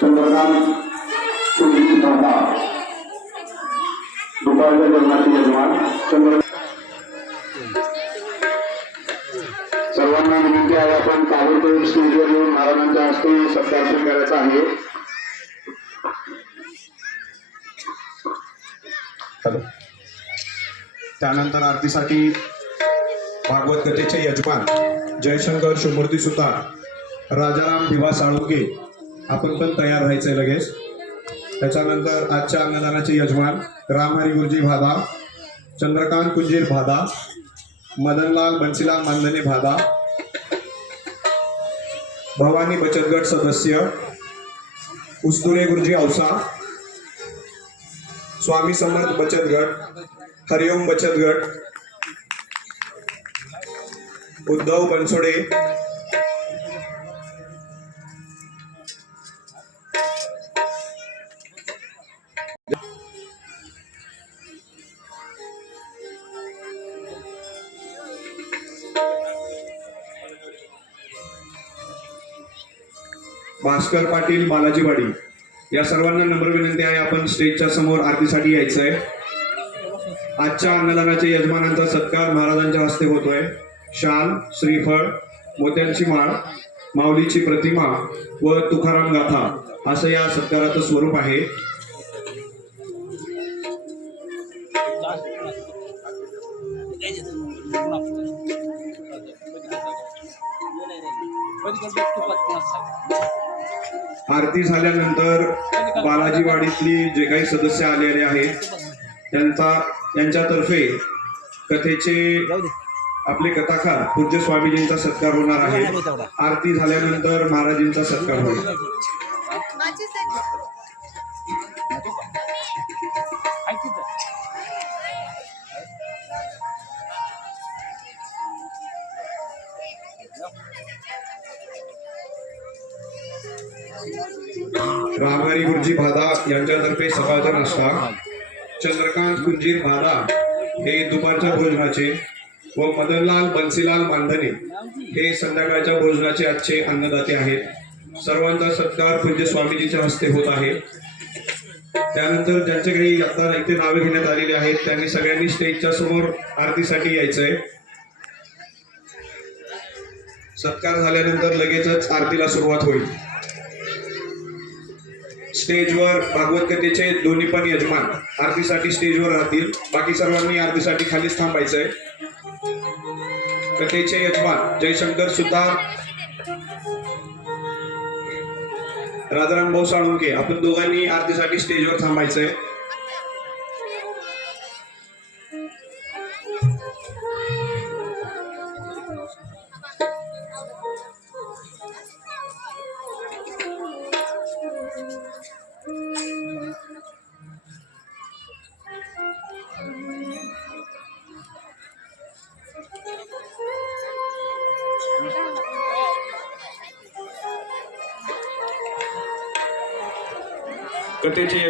चंद्रकांत दुपारच्या जेवणाचे यजमान सर्वांना विनंती आहे, आपण ताबडतोब स्टेजवर येऊन महाराजांच्या हस्ते सत्कार करायचा आहे. त्यानंतर आरतीसाठी भागवत कथेचे यजमान जयशंकर शिवमूर्ती सुतार राजाराम भिवा साळुंके आपण पण तयार व्हायचंय लगेच. त्याच्यानंतर आजच्या अन्नदानाचे यजमान रामहरी गुरुजी भादा, चंद्रकांत कुंजीर भादा, मदनलाल बंसीलाल मानधने भादा, भवानी बचत गट सदस्य उस्तुरे गुरुजी औसा, स्वामी समर्थ बचत गट, हरिओम बचत गट, उद्धव बनसोडे, भास्कर पाटील बालाजीवाडी या सर्वांना नम्र विनंती आहे, आपण स्टेजच्या समोर आरतीसाठी यायचंय. आजच्या अन्नदानाच्या यजमानांचा सत्कार महाराजांच्या हस्ते होतोय. शाल, श्रीफळ, मोत्यांची माळ, माऊलीची प्रतिमा व तुकाराम गाथा असं या सत्काराचं स्वरूप आहे. आरती झाल्यानंतर बालाजीवाडीतली जे काही सदस्य आलेले आहेत त्यांच्यातर्फे कथेचे आपले कथाकार पूज्य स्वामीजींचा सत्कार होणार आहे. आरती झाल्यानंतर महाराजींचा सत्कार होईल. रामहरी गुरुजी भादा यांच्यातर्फे सकाळचा नाश्ता, चंद्रकांत कुंजीर भादा हे दुपारच्या भोजनाचे व मदनलाल बंसीलाल मानधने हे संध्याकाळच्या भोजनाचे आजचे अन्नदाते आहेत. सर्वांचा सत्कार पूज्य स्वामीजीच्या हस्ते होत आहे. त्यानंतर ज्यांचे काही आता इथे नावे घेण्यात आलेली आहेत त्यांनी सगळ्यांनी स्टेजच्या समोर आरतीसाठी यायचंय. सत्कार झाल्यानंतर लगेचच आरतीला सुरुवात होईल. स्टेजवर भागवत कथेचे दोन्ही पण यजमान आरतीसाठी स्टेजवर राहतील. बाकी सर्वांनी आरतीसाठी खालीच थांबायचंय. कथेचे यजमान जयशंकर सुतार राजाराम भाऊ साळुंके आपण दोघांनी आरतीसाठी स्टेजवर थांबायचंय. कथेचे